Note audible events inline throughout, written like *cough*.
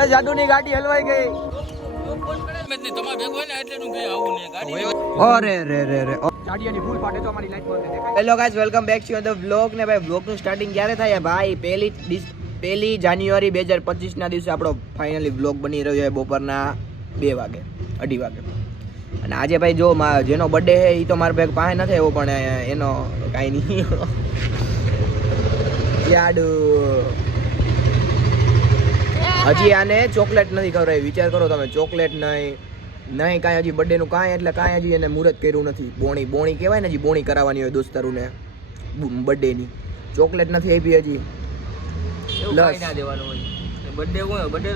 એ જાદુની ગાડી હલવાઈ ગઈ. અરે રે રે રે. Hello guys welcome back to the vlog ને ભાઈ વ્લોગનું સ્ટાર્ટિંગ ક્યારે થાય ભાઈ પહેલી પહેલી જાન્યુઆરી બે હજાર પચીસ ના દિવસે આપણો ફાઇનલી વ્લોગ બની રહ્યો છે બપોરના બે વાગે અઢી વાગે. અને આજે ભાઈ જો જેનો બર્થડે છે એ તો મારા ભાઈ પાસે નથી એવો પણ એનો કાંઈ નહીં. *laughs* યાડુ હજી આને ચોકલેટ નથી ખવડાવી. વિચાર કરો તમે ચોકલેટ નહીં નહીં કાંઈ હજી બર્થડે નું કાંઈ એટલે કાંઈ હજી એને મુહૂર્ત કર્યું નથી. બોણી બોણી કહેવાય ને હજી બોણી કરાવવાની હોય દોસ્તારુને. બર્થડે ની ચોકલેટ નથી આપી હજી. ના દેવાનું હોય. બર્થડે હોય? બર્થડે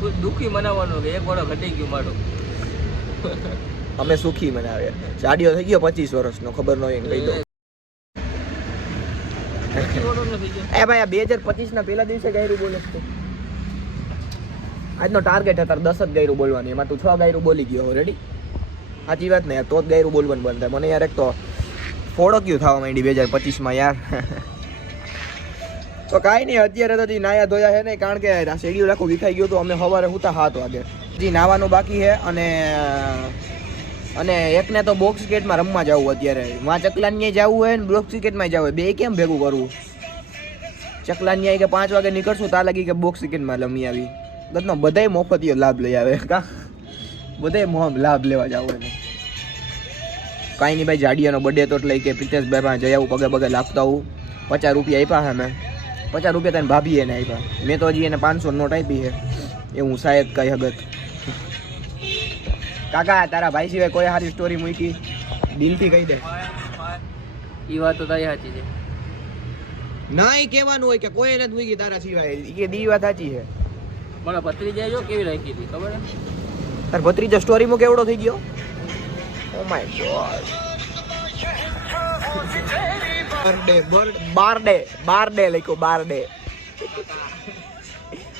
તો દુઃખી મનાવવાનો કે એક વર્ષ ઘટી ગયું મારું. અમે સુખી મનાવે જાડિયો થઈ ગયો પચીસ વર્ષનો ખબર ન હોય કહી દો એ ભાઈ આ બે હજાર પચીસ ના પહેલા દિવસે ગાયરું બોલે છે? આજનો ટાર્ગેટ હતા દસ જ ગાયરું બોલવાની, એમાં તું છ ગાયરું બોલી ગયો રેડી સાચી વાત ને યાર, તો જ ગાયરું બોલવાનું બંધ થાય. મને યાર એક તો ફોડક્યું થવા માંડી બે હજાર પચીસમાં યાર. *laughs* તો કાંઈ નહીં, અત્યારે તો નાયા ધોયા છે નહીં, કારણ કે શેડ્યુલ આખું વિખાઈ ગયું તો અમે સવારે હુતા સાત વાગે. હજી નાવાનું બાકી છે અને અને એકને તો બોક્સ ક્રિકેટમાં રમવા જવું અત્યારે. માં ચકલાનીએ જવું હોય ને બોક્સ ક્રિકેટમાં જવું હોય, બે કેમ ભેગું કરવું? ચકલાની કે પાંચ વાગે નીકળશું તા લાગી કે બોક્સ ક્રિકેટમાં રમી આવી. ગતનો બધાય મોફતીઓ લાભ લઈ આવે. કા? બધાય મોહ લાભ લેવા જાવ એને કાંઈ નહીં ભાઈ જાડિયાનો બર્થડે તો એટલે કે પ્રિતેશભાઈ પાસે જઈ આવું પગે પગે લાગતા આવું. પચાસ રૂપિયા આપ્યા છે મેં પચાસ રૂપિયા તને ભાભી એને આપ્યા. મેં તો હજી એને પાંચસો નોટ આપી છે. એ હું શાયદ કઈ હગત. કાકા તારા ભાઈ સિવાય કોઈ સારી સ્ટોરી મૂકી? દિલથી કહી દે. એ વાત તો તારી સાચી છે. ના એ કહેવાનું હોય કે કોઈ નથી મૂકી તારા સિવાય. એ દી વાત સાચી છે. મારા ભત્રીજા જો કેવી રાખી હતી ખબર છે? તાર સ્ટોરી સ્ટોરીમાં કેવડો થઈ ગયો? ઓ my god birthday birthday birthday લખ્યો બર્થડે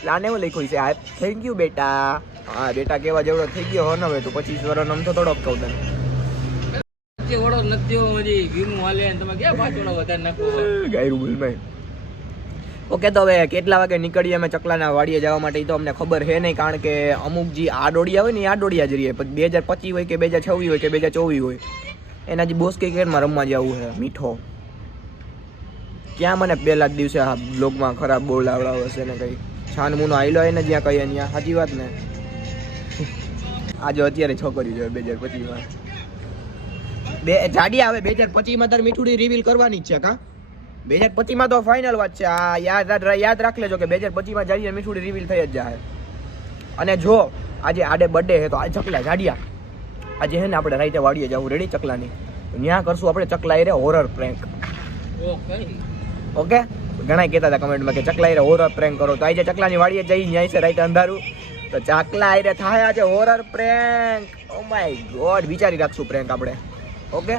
લાને એવું લખ્યું છે? આ થેન્ક યુ બેટા. હા બેટા કેવા જેવડો થઈ ગયો હો ને હવે તો પચીસ વર્ષ આમ તો થોડોક કહું તને. વર્ષ નથી હજી વીમો હાલે તમે ક્યાં વર્ષ વધારે નાખો ગાયરું બોલમાં ઓકે તો હવે કેટલા વાગે નીકળીએ અમે ચકલાના વાડીએ જવા માટે એ તો અમને ખબર છે નહીં, કારણ કે અમુક જે આડોડિયા હોય ને એ આડોડિયા જ રહીએ. બે હજાર પચીસ હોય કે બે હજાર છવ્વીસ હોય કે બે હજાર ચોવીસ હોય, એના જે બોસ ક્રિકેટમાં રમવા જવું છે મીઠો. ક્યાં મને પહેલા જ દિવસે આ બ્લોગમાં ખરાબ બોલાવડાવ હશે ને કંઈ. છાનમુનો આવેલો હોય ને જ્યાં કહીએ ત્યાં, સાચી વાત ને? આજે અત્યારે છોકરી જોઈએ બે હજાર પચીસમાં. બે જાડી આવે બે હજાર પચીસમાં તારે મીઠુડી રિવીલ કરવાની જ છે કા? બે હજાર પચીસમાં તો ફાઇનલ વાત છે. આ યાદ યાદ રાખ લેજો કે બે હજાર પચીસમાં જાડીયા મીઠુડી રિવીલ થઈ જ જાય. અને જો આજે આડે બર્થડે છે તો આ ચકલા જાડિયા. આજે હે ને આપણે રાઈતે વાડીએ જવું. રેડી ચકલાની. ત્યાં કરશું આપણે ચકલા એ હોરર પ્રેન્ક ઓકે ઓકે ઘણા કહેતા હતા કમેન્ટમાં કે ચકલા એ હોરર પ્રેન્ક કરો. તો આજે ચકલાની વાડીએ જઈ ન્યાય છે રાઈતે અંધારું. તો ચકલા એ થાય આજે horror prank oh my god વિચારી રાખશું પ્રેન્ક આપણે. ઓકે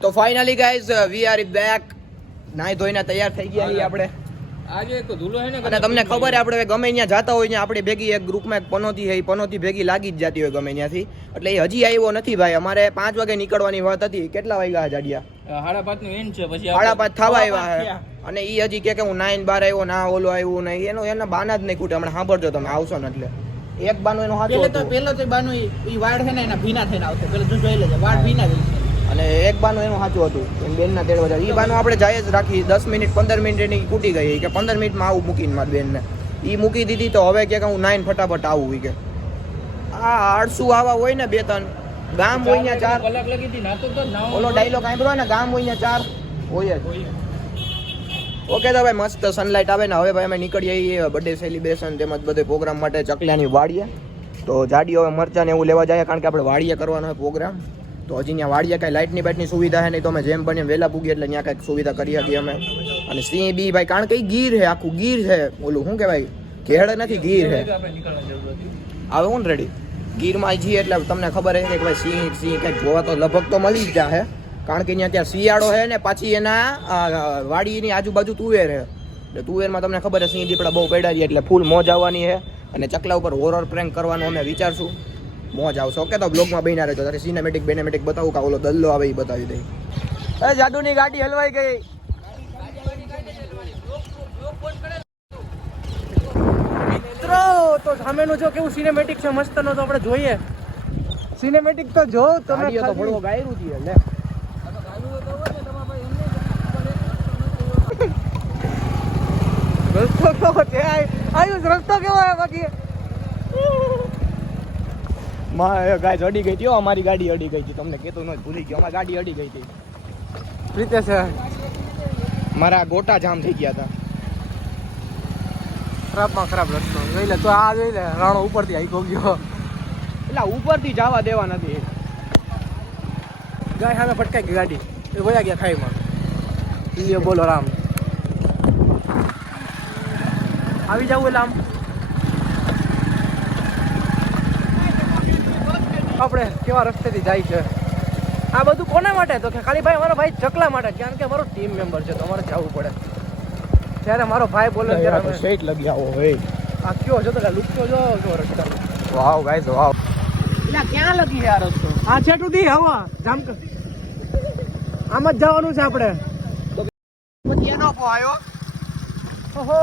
તો finally guys we are back નાઈ ધોઈને તૈયાર થઈ ગયા છીએ આપણે. આજે ધૂલો ને અને તમને ખબર છે આપણે ગમે ત્યાં જતા હોય આપણે ભેગી એક ગ્રુપમાં એક પનોતી છે પનોતી ભેગી લાગી જ જતી હોય ગમે ત્યાંથી. એટલે એ હજી આવ્યો નથી ભાઈ. અમારે પાંચ વાગે નીકળવાની વાત હતી. કેટલા વાગ્યા જાડિયા? સાડા પાંચનું એન્ડ છે પછી સાડા પાંચ થવા આવ્યા હે. અને એ હજી કે કે હું નાઈન બાર આવ્યો ના ઓલો આવ્યો નહીં એનો એના બાના જ નહીં ખૂટે. હમણાં સાંભળજો તમે આવશો ને એટલે. એક બાનું એનો હાથ પેલો તો પેલો તો બાનું એ વાડ વાળ છે ને એના ભીના થઈને આવશે પેલો જો જોઈ લેજે વાળ ભીના થઈ અને એક બાનું એનું સાચું હતું. એમ બેનના તેડવા જાય. એ બાનું આપણે જાય જ રાખી દસ મિનિટ પંદર મિનિટ એની કૂટી ગઈ. કે પંદર મિનિટમાં આવું મૂકીને મારી બેનને. એ મૂકી દીધી તો હવે કે હું નાઈન ફટાફટ આવું કે. આ આળસુ આવા હોય ને બે ત્રણ. ગામ હોય ને ચાર. કલાક લગી હતી ઓલો ડાયલોગ સાંભળો ને ગામ હોય ને ચાર. હોય જ. ઓકે તો ભાઈ મસ્ત સનલાઇટ આવે ને હવે ભાઈ અમે નીકળીએ બર્થડે સેલિબ્રેશન તેમજ બધે પ્રોગ્રામ માટે ચકલાની વાડીએ. તો જાડી હવે મરચાં ને એવું લેવા જાય કારણ કે આપણે વાડીએ કરવાનો હોય પ્રોગ્રામ તો હજી ત્યાં વાડીએ કાંઈ લાઇટની બાઇટની સુવિધા છે નહીં તો અમે જેમ બને વહેલા પૂગીએ એટલે ત્યાં કાંઈક સુવિધા કરી શકીએ અમે. અને સિંહ બી ભાઈ, કારણ કે ગીર છે આખું ગીર છે ઓલું શું કહેવાય? ઘેડ નથી, ગીર છે આવે હું રેડી ગીરમાં જઈએ એટલે તમને ખબર છે કે ભાઈ સિંહ સિંહ કંઈક જોવા તો લગભગ તો મળી જ જાય કારણ કે અહીંયા ત્યાં શિયાળો છે ને પાછી એના વાડીની આજુબાજુ તુવેર છે એટલે તુવેરમાં તમને ખબર છે સિંહ દીપડા બહુ પડ્યા છે એટલે ફૂલ મોજ આવવાની છે અને ચકલા ઉપર હોરર પ્રેન્ક કરવાનું અમે વિચારશું. મોજ આવશે. ઓકે તો બ્લોગમાં બન્યા રહેજો. તારે સિનેમેટિક બેનેમેટિક બતાવું કે ઓલો દલ્લો આવે એ બતાવી દઈ એ જાદુની ગાડી હલવાઈ ગઈ. તો સામેનું જો કેવું સિનેમેટિક છે મસ્ત નો તો આપણે જોઈએ. સિનેમેટિક તો જો તમે તો ભળવો ગાયરું છે લે. રસ્તો કેવો છે? આ- રસ્તો કેવો છે બાકી? ગાય અડી ગઈ હતી અમારી ગાડી અડી ગઈ હતી. તમને કહેતો નથી ભૂલી ગયો. અમારી ગાડી અડી ગઈ હતી. છે મારા ગોટા જામ થઈ ગયા હતા. ખરાબમાં ખરાબ રસ્તો. જોઈ લે તો આ જોઈ લે રાણો ઉપરથી આવી ગયો. એટલે ઉપરથી જવા દેવા નથી. ગાય સામે ફટકાઈ ગઈ ગાડી. એ વયા ગયા ખાઈમાં. બોલો રામ. આવી જવું એટલે આમ. આપણે કેવા રસ્તેથી જાય છે? આ બધું કોના માટે? તો કે ખાલી ભાઈ મારા ભાઈ ચકલા માટે. જ, કારણ કે મારો ટીમ મેમ્બર છે તમારે જવું પડે. ત્યારે મારો ભાઈ બોલે ત્યારે અમે- લગી આવો હોય આ કયો છો તો કે લુકતો જો કેવો રસ્તો વાવ ગાઈસ વાવ. ક્યાં લગી છે આ રસ્તો? આ છે સુધી હવા જામ આમ જ જવાનું છે આપણે. પછી એનો ફો આવ્યો ઓહો.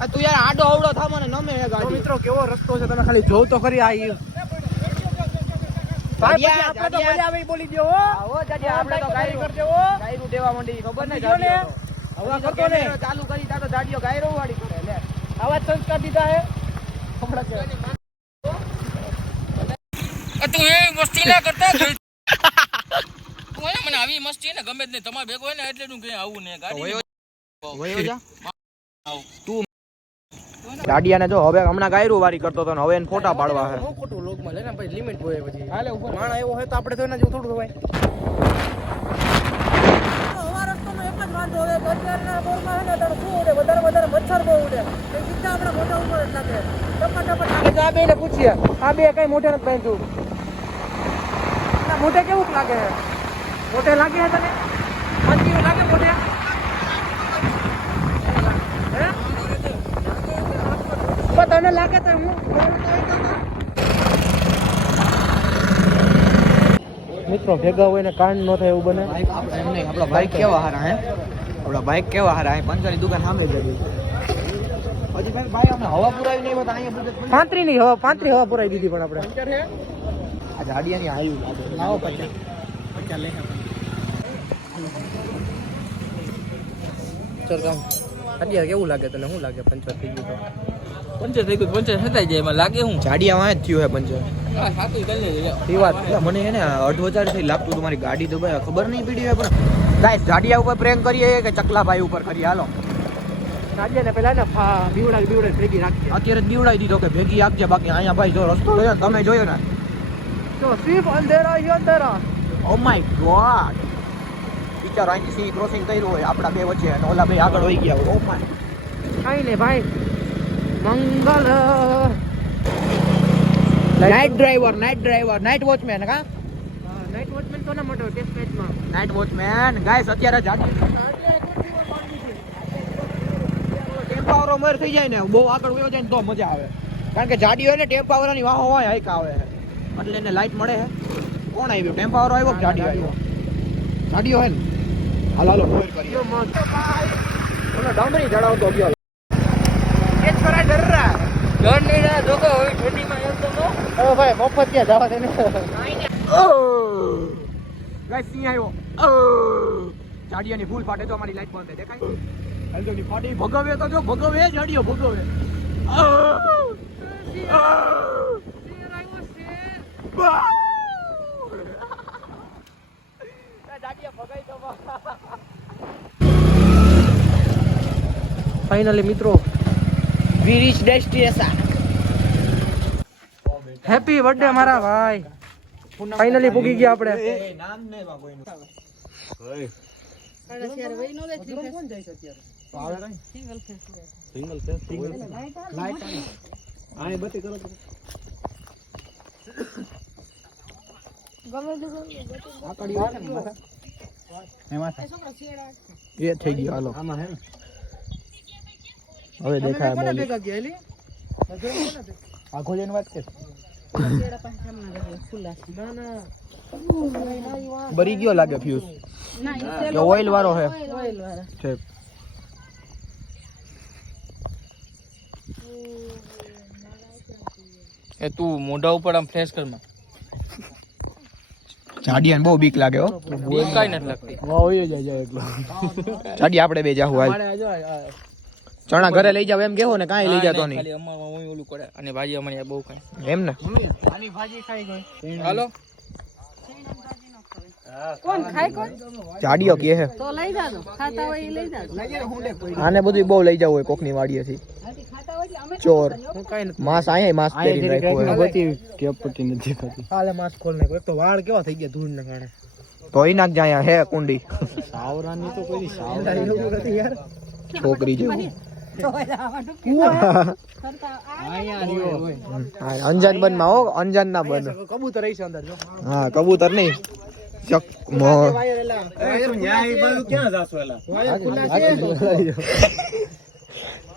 આ તું યાર આડો અવડો થા મને નમે ગાડી. મિત્રો કેવો રસ્તો છે? તમે ખાલી જોવ તો ખરી આ. ભાઈ આપણે તો મજા આવે બોલી દ્યો, હો. આવો આપણે તો ગાયરું ગાયરું હો. ગાયરું દેવા માંડી ખબર ને સમજી ગયો ને? જાડિયો તો. હવા કરતો ને ચાલુ કરી તા તો જાડિયો ગાયરો વાળી કરે લે. આવા સંસ્કાર દીધા હે. હમણાં કે તું એવી મસ્તી ના કરતા તું મને આવી મસ્તી ને ગમે જ નહીં. તમારે ભેગો હોય ને એટલે હું કઈ આવું ને ગાડી તું જાડિયાને જો હવે હમણાં ગાયરું વારી કરતો હતો ને હવે એને ફોટા પાડવા છે ખોટું લોકમાં લે ને ભાઈ લિમિટ હોય પછી. હાલે ઉપર માણા એવો હોય તો આપણે તો એના જેવું થોડું હોય. મોટે બે ને પૂછીએ. આ મોઢે નથી બાંધ્યું? આ મોઢે કેવું લાગે? મોટે મોઢે લાગે છે તને મંદિર લાગે મોઢે હે? પણ તને લાગે તો હું મિત્રો ભેગા હોય ને કાંડ ન થાય એવું બને. એમ નહીં આપણા બાઈક કેવા હારા હે? આપણા બાઈક કેવા હારા હે પંચરની દુકાન સામે જ હજી ભાઈ ભાઈ આપણે હવા પુરાવી નહીં હોતા અહીંયા પાંત્રી ની હવા પાંત્રી હવા પુરાવી દીધી પણ આપણે. આ જાડિયાની લાગે લાવો પચાસ. પચાસ લઈ ચલ કામ અત્યારે કેવું લાગે તને? શું લાગે પંચર થઈ ગયું તો? પંચર થઈ ગયું પંચર થતા જાય એમાં લાગે હું જાડિયા વાંચ થયું હે પંચર. હા એ વાત મને અઢ હજારથી લાગતું તમારી ગાડી તો ભાઈ ખબર નહીં પડી હોય પણ ગાઈસ જાડિયા ઉપર પ્રેમ કરીએ કે ચકલાભાઈ ઉપર કરીએ? હાલો. રાજ્ય ને પેલા ને બીવડા બીવડા ભેગી રાખીએ. અત્યારે જ બીવડાવી દીધો કે ભેગી આપજે બાકી અહીંયા ભાઈ જો રસ્તો જોયો ને તમે જોયો ને. તો સિર્ફ અંધેરા ઈ અંધેરા. ઓ માય ગોડ વિચારો અહીંથી સી ક્રોસિંગ કર્યું હોય આપણા બે વચ્ચે અને ઓલા બે આગળ હોઈ ગયા હોય. ઓ માય કાઈ ને ભાઈ. Mangal. Night driver night driver night watchman કા? નાઇટ વોચમેન કોને મોટો ટેસ્ટ મેચમાં નાઇટ વોચમેન ગાઈસ અત્યારે જાડી ટેમ્પાવરો મર થઈ જાય ને. બહુ આગળ વયો જાય ને તો મજા આવે. કારણ કે જાડી હોય ને ટેમ્પાવરાની વાહો હોય હાઈક આવે એટલે એને લાઈટ મળે છે. કોણ આવ્યું? ટેમ્પાવરો આવ્યો કે જાડી આવ્યો? જાડી હોય ને. હાલ હાલો ફોર કરીએ. ડામરી ચડાવતો ગયો એ છોરા ડરરા ડર નહીં રહ્યા જોકો હવે ઠંડીમાં એમ તો નો ઓ ભાઈ, મફત ક્યાં જવા દે ને? ગાઈસ સિંહ આવ્યો. જાડિયાની ફૂલ ફાટે તો અમારી લાઈટ બંધ દેખાય? હલદોની ફાટી. ભગવે તો જો, ભગવે, જાડિયો ભગવે. ફાઇનલી મિત્રો we reach destination happy birthday મારા ભાઈ. ફાઇનલી પૂગી ગયા આપણે. નામ ને એ થઈ ગયો હાલો. હવે દેખાય આખો જઈને વાત કર. બરી ગયો લાગે ફ્યુઝ કે ઓઇલ વાળો હે? છે. એ તું મોઢા ઉપર આમ ફ્લેશ કરમાં જાડિયાને બહુ બીક લાગે હો. બીક કાઈ નથી લાગતી. જાય જાય જાડી આપણે બે જાહુ હાલ. ચણા ઘરે લઈ જાવ એમ કેવો ને કાંઈ લઈ જતો નહીં. ખાલી હું ઓલું કરે. અને ભાજી અમારી બહુ ખાય. એમ ને? આની ભાજી ખાઈ ગઈ. હાલો. કોણ ખાય કોણ? જાડિયો કે હે તો લઈ જાજો. ખાતા હોય એ લઈ જાજો. આને બધું બહુ લઈ જવું હોય કોકની વાડીએથી. ખાતા હોય એટલે અમે ચોર. હું કાઈ નથી. માસ અહીંયા માસ પહેરીને રાખ્યું હોય. કેપટી નથી ખાતી હાલે માસ્ક ખોલ નાખ્યો. એક તો વાળ કેવા થઈ ગયા ધૂળ ને કારણે. ધોઈ નાખ જાય હે કુંડી. સાવરાની તો કોઈ સાવરા એવું નથી. યાર. છોકરી જેવું. બનમાં હો અંજાન ના બન. કબૂતર છે અંદર હા કબૂતર નહીં ચક મો.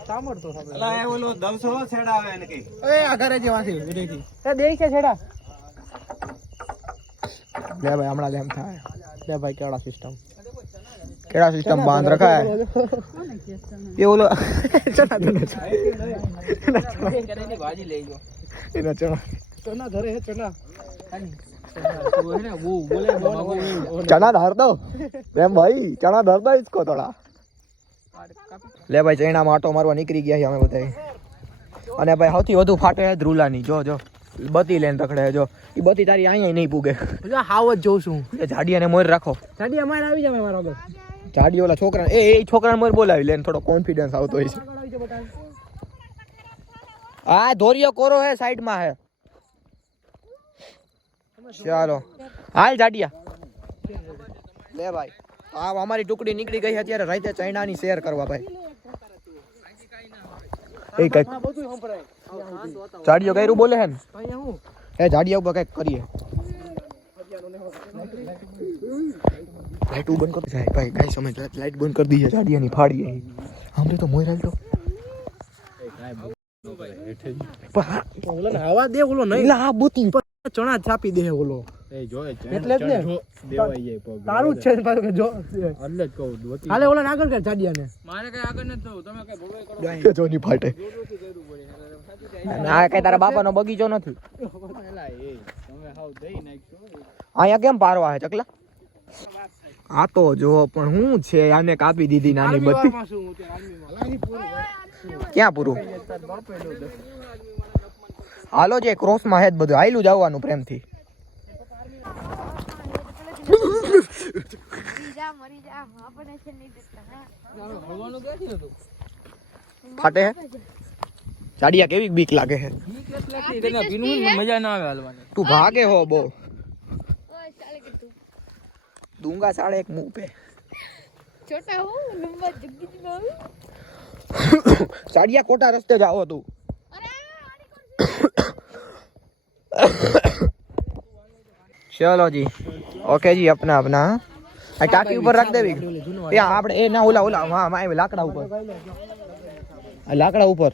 સાંભળતો. એ આ ઘરે એ દેખ છે છેડા. લે ભાઈ હમણાં જ થાય. લે ભાઈ કેળા સિસ્ટમ કેળા સિસ્ટમ બાંધ રખાય એ ઓલો ભાજી લઈ ગયો એના ચણા ચણા ધરે હે ચણા ચણા ધાર દો એમ ભાઈ ચણા ધાર દો इसको થોડા લે ભાઈ ચૈણામાં આટો મારવા નીકળી ગયા છીએ અમે બધા અને ભાઈ સૌથી વધુ ફાટે છે ધ્રુલાની જો જો બતી લઈને રખડે જો એ બતી તારી અહીંયા નહીં પૂગે જો હાવ જ જોઉં છું એ જાડિયાને મોર રાખો જાડી અમારે આવી જાવ મારો આગળ જાડી ઓલા છોકરા એ એ છોકરાને મોર બોલાવી લે થોડો કોન્ફિડન્સ આવતો હોય છે. આ ધોરિયો કોરો હે સાઈડમાં હે. ચાલો. હાલ જાડિયા. લે ભાઈ આ અમારી ટુકડી નીકળી ગઈ અત્યારે રાતે ચાઇનાની શેર કરવા ભાઈ. એ કંઈક હા જાડિયો કઈરું બોલે હે ને? એ જાડિયા ઉપર કંઈક કરીએ. લાઈટ બંધ કરી જાય ભાઈ કાંઈ સમય લાઈટ બંધ કરી દઈએ જાડિયાની ફાડીએ આમરે તો મોર રાલતો હવા દે ઓલો નહીં. એલા આ ચણા છાપી દે ઓલો. એટલે જ ને. તારું જ છે કે જો. હાલે ઓલા ને આગળ કર જાડિયાને. મારે કઈ આગળ નથી થવું તમે કઈ ભોગવાઈ કરો. જોની ફાટે. ના કઈ તારા બાપાનો બગીચો નથી. અહીંયા કેમ પારવા હે ચકલા? આ તો જો પણ હું છે આને કાપી દીધી નાની બધી. ક્યાં પૂરું? હાલો જે ક્રોસમાં હે બધું હાયલું જ આવવાનું પ્રેમથી. છે હતું ફાટે હે? ચાડિયા કેવી બીક લાગે ને મજા ના આવે હાલવાની. તું ભાગે હો બો ઓય ચાલે કે તું ડુંગા સાડે એક મૂપે છોટા હું લંબા જગ્ગી જ નો સાડિયા કોટા રસ્તે જાવો તું. ચલો જી. ઓકે જી અપના અપના આ ટાંકી ઉપર રાખ દેવી. ત્યાં આપણે એ ના ઓલા ઓલા હા માં લાકડા ઉપર. આ લાકડા ઉપર.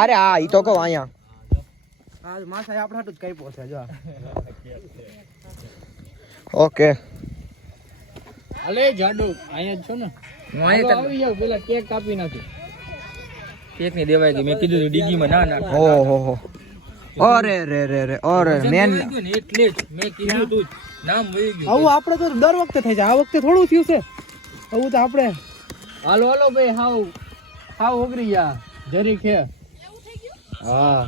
અરે. હા ઈ તો કહો અહીંયા. માસા આપણે હાટું જ કાપ્યો છે જો ઓકે. અલે જાડુ અહીંયા જ છો ને? હું અહીંયા આવી જાવ પેલા કેક કાપી નાખી કેકની દેવાય ગઈ મેં કીધું ડીગી ડીગીમાં ના નાખ. ઓ હો હો. અરે રે રે રે અરે મેન ને એટલે જ મેં કીધું તું નામ વહી ગયું. આવું આપણે તો દર વખતે થાય છે આ વખતે થોડું થયું છે. આવું તો આપણે હાલો હાલો ભાઈ હાવ હાવ ઓગરી ગયા. જરી છે. હા.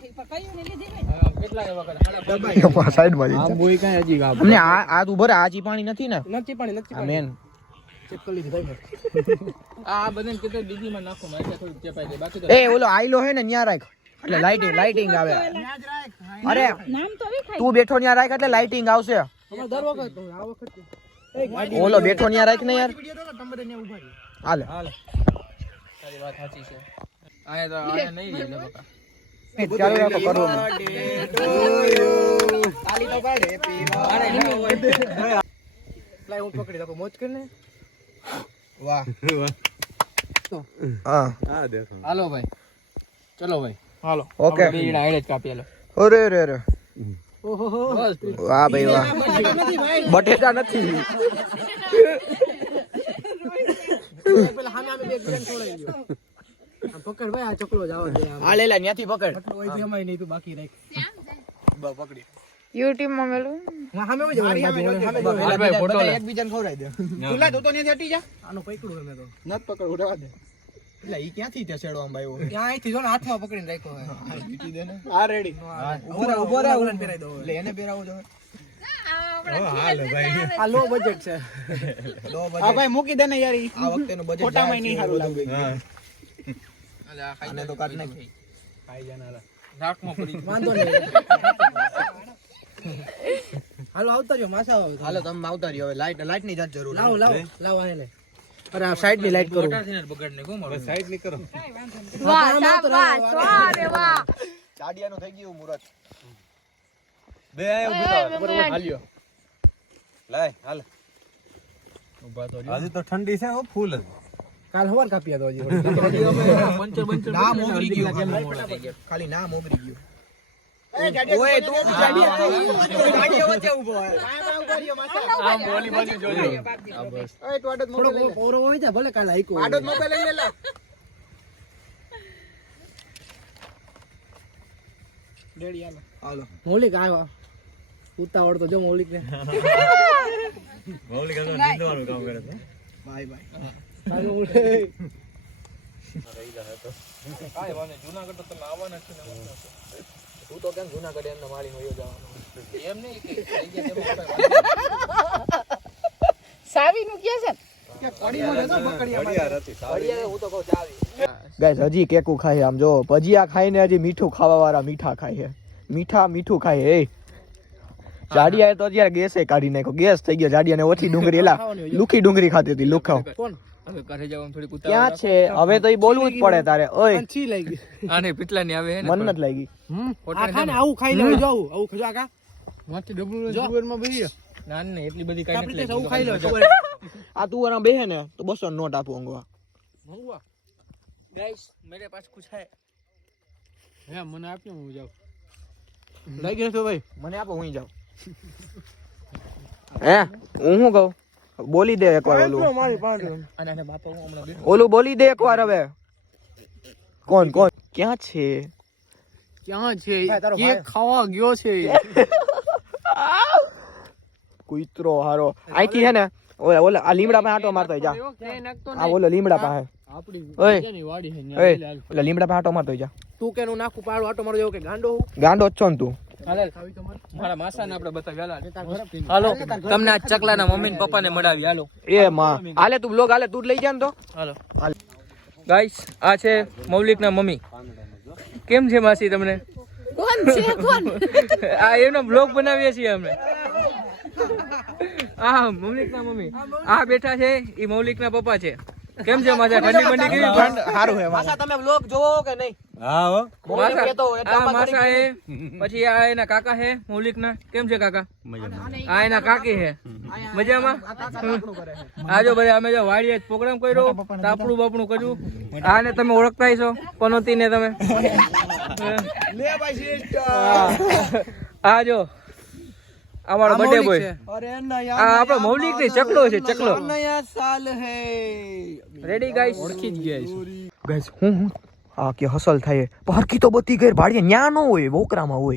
કેટલા વખત સાઈડ બોય કાંઈ હજી અમને આ આ પાણી નથી ને? નથી પાણી નથી પાણી. મેન. ચેક કરી લીધું ભાઈ આ બધાને કીધું ડીગીમાં નાખો મારે થોડું ચેપાઈ જાય બાકી તો એ ઓલો આઈલો હે ને ન્યા રાખ. એટલે લાઇટિંગ લાઇટિંગ આવે. અરે તું બેઠો ન્યા રાખ એટલે લાઇટિંગ આવશે. દર વખત આ વખતે ઓલો બેઠો ન્યા રાખ ને યાર. રહ્યો. હાલે. તારી વાત સાચી છે. આયા તો આયા નહીં રહી લે બકા ચાલુ રાખો કરો લાય હું પકડી રાખો મોજ કરીને વાહ હા હાલો ભાઈ ચલો ભાઈ હાલો ઓકે બે જણા આડે જ કાપી હાલો અરે. રે રે ઓહો હો બસ વાહ ભાઈ વાહ. બટેટા નથી. પેલા સામે અમે બે ગ્રેન છોડાઈ ગયો આ પકડ ભાઈ આ ચકલો જવા દે. આ લેલા ન્યાથી પકડ. ચકલો હોય તો એમાંય નહીં તું બાકી રાખ. બા પકડી. યુટ્યુબમાં મેલું. હા, સામે હોય જવાનું, સામે ભાઈ, ફોટો લે. એકબીજાને ખવડાવી દે. *laughs* તું લા તું તો ન્યાથી હટી જા. આનો પકડું અમે તો. નત પકડ ઉડવા દે. એટલે ઈ ક્યાંથી તે છેડવામાં ભાઈ ક્યાં અહીંથી જો ને હાથમાં પકડીને રાખ્યો હે પીટી દે ને. આ રેડી ઊભો રહે, ઊભો રહે, ઓલાને પહેરાઈ દો એટલે એને પહેરાવો જો આ લો બજેટ છે. *laughs* આ ભાઈ મૂકી દે ને યાર આ આ વખતેનું બજેટ ફોટામાં નહીં સારું લાગે. આને તો કાઢ નાખ. રાખમાં પડી વાંધો નહીં. હાલો આવતા રહ્યો માસા આવે હાલો તમે આવતા રહ્યો. હવે લાઈટ લાઈટની જાત જરૂર લાવ લાવ લાવ આ લે અરે આ સાઈડની લાઈટ કરું. બગાડ ને કોમ સાઈડની કરો. વાહ શાબાશ વાહ વાહ. ચાડિયાનું થઈ ગયું મુરત. બે. હાલ્યો. લાય હાલ. ઊભા તો હજી તો ઠંડી છે હો ફૂલ જ. કાલ હવાર કાપી હતો હજી. નામ ઓગળી ગયું. ખાલી નામ ઓગળી ગયું. ઓય તું ગાડીઓ વચ્ચે ઊભો હોય. આમ બોલી બાજુ જોજો. ઓય તું આડો થોડો પોરો હોય છે ભલે કાલ આઈકો આડો મોબાઈલ લઈ લે. લા હાલો. હાલો. મૌલિક આવ્યો. ઉતાવળ તો જો મૌલિક ને મૌલિક કામ કરે છે. Bye bye. જુનાગઢ તો તમે આવવાના છો? તું તો કેમ જુનાગઢ એમને મારી વયો જવાનો એમ નહીં કે થઈ ગયા તેમાં આપણે સાવી નું કે છે ઘડિયાળ હતી સારી હું તો કહું ચાવી ગાઈસ હજી કેકું ખાય આમ જો ભજીયા ખાઈને હજી મીઠું ખાવા વાળા મીઠા ખાય મીઠા મીઠું ખાય એ. જાડિયાએ તો અત્યારે ગેસે કાઢી નાખ્યો. ગેસ થઈ ગયો. જાડિયાને ઓછી ડુંગળી એલા લુખી ડુંગળી ખાતી હતી લુખાવ. કોણ? હવે ઘરે જવાનું થોડી ક્યાં છે? હવે તો એ બોલવું જ પડે તારે. ઓય. છી લઈ ગઈ આને પીટલા ની આવે હે મન નથી લાગી. હમ આખા ને આવું ખાઈ લેવું જાવું આવું ખજો આકા માથે ડબલું જો. જુવેરમાં બેહી ના ને એટલી બધી કાઈ નથી આવું ખાઈ લો આ તું આરામ બેહે ને તો બસો નોટ આપું અંગવા. મંગવા. ગાઈસ મેરે પાસ કુછ હે. હે મને આપ્યો હું જાઉં. લઈ ગયો તો ભાઈ? મને આપો હું જાઉં. હે હું શું કહું? બોલી દે એકવાર ઓલું. ઓલું બોલી દે એકવાર હવે. કોણ કોણ? ક્યાં છે? ક્યાં છે? ભાઈ. ખાવા ગયો છે. કુતરો હારો. અહીંથી હે ને ઓલા ઓલા આ લીમડા પાસે આટો મારતો હોય, જા. આ ઓલો લીમડા પાસે. આપડી ઓય. ઓલા લીમડા પાસે આટો મારતો હોય, જા. તું કેનું નાખું પાડો આટો મારો જેવો કે ગાંડો હું? ગાંડો જ છો ને તું. મારા માસાને બતાવ્યા હાલો. તમને આ ચકલાના મમ્મી ને પપ્પાને મળાવી. હાલો. એ માં. હાલે તું બ્લોગ હાલે તું લઈ જા ને તો. હાલો. ગાઈસ આ છે મૌલિકના મમ્મી. કેમ છે માસી તમને? કોણ છે કોણ? *laughs* આ એનો બ્લોગ બનાવીએ છીએ અમે. આ મૌલિકના મમ્મી. આ બેઠા છે એ મૌલિકના પપ્પા છે. કેમ છે માજા ઠંડી મંડી કેવી સારું માસા તમે બ્લોગ જોવો કે નહીં? હા હો. મૌલિક પછી આ એના કાકા હે મૌલિકના કેમ છે કાકા? આ એના કાકી હે. મજામાં? આ જો અમે જો વાડીએ પ્રોગ્રામ કર્યો તાપડું બાપડું કર્યું. આને તમે ઓળખતા છો પનોતી ને તમે. *laughs* આ જો અમારો બર્થડે બોય અરે આ આપણો મૌલિકની ચકલો છે ચકલો. નયા સાલ હે. રેડી ગાઈસ ઓળખી જ ગયા ગાઈસ હું હું આ કે હસલ થાય હરકી તો બધી ઘેર ભાડીએ ન્યા ન હોય વોકરામાં હોય.